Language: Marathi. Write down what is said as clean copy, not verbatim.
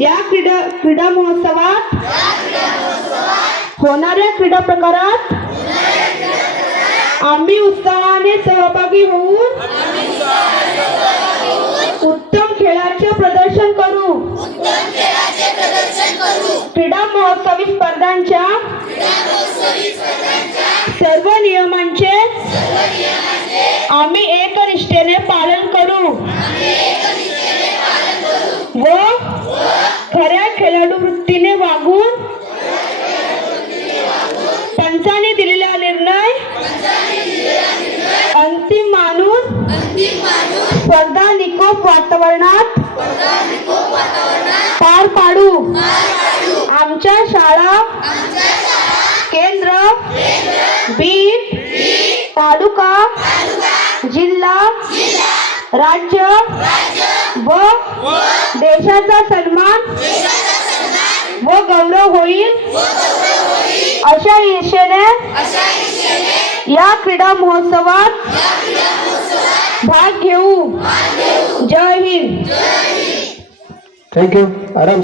या क्रीडा महोत्सवात होणाऱ्या क्रीडा प्रकारात आम्ही उत्साहाने सहभागी होऊन उत्तम खेळाचे प्रदर्शन करू। क्रीडा महोत्सवी स्पर्धांच्या सर्व नियमांचे आम्ही एकनिष्ठेने पालन करू व खऱ्या खेळाडू वृत्तीने वागून पंचांनी दिलेला निर्णय अंतिम मानून स्पर्धा निकोप वातावरणात पार पाडू। आमच्या शाळा केंद्र बीड तालुका जिल्हा राज्य व देशाचा सन्मान व गौरव होईल अशा इच्छेने या क्रीडा महोत्सवात भाग घेऊ। जय हिंद। थँक्यू। आराम।